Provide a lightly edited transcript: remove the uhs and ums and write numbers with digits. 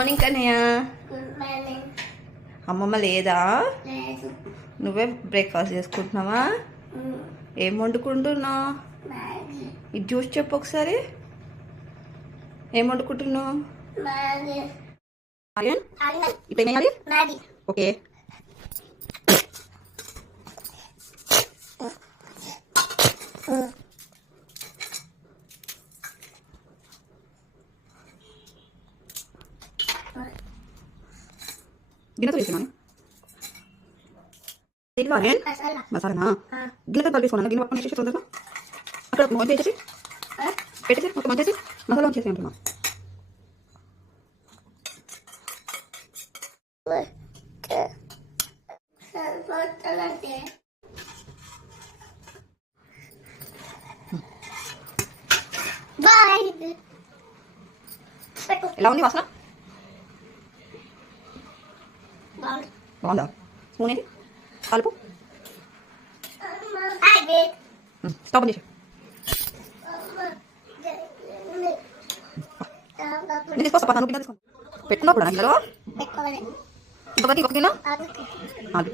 Morning Kannayya. అమ్మమ్మ లేదా? నువ్వే బ్రేక్ఫాస్ట్ చేసుకుంటున్నావా? ఏం వండుకుంటున్నావు? ఇది జ్యూస్ చెప్పు ఒకసారి. ఏం వండుకుంటున్నావు? ఇప్పుడు ఏమేయాలి? ఓకే. గిన్నెతో వేసినాను. మసాలానా? గిన్నెతో కలిపేసుకోనా? గిన్నె పక్కన వేసేసి తొందరగా అక్కడ మంచి వేసేసి పెట్టేసి ఒక మంచి మసాలా వచ్చేసి అంటున్నా. ఎలా ఉంది వాసన? బాగుందా? స్పూన్ ఏంటి? కలుపు. స్టవ్ చేసి తీసుకో. నువ్వు గిన్నె తీసుకో. పెట్టుకున్నప్పుడు గిన్నెలో ఇంకొకటి గిన్నె అది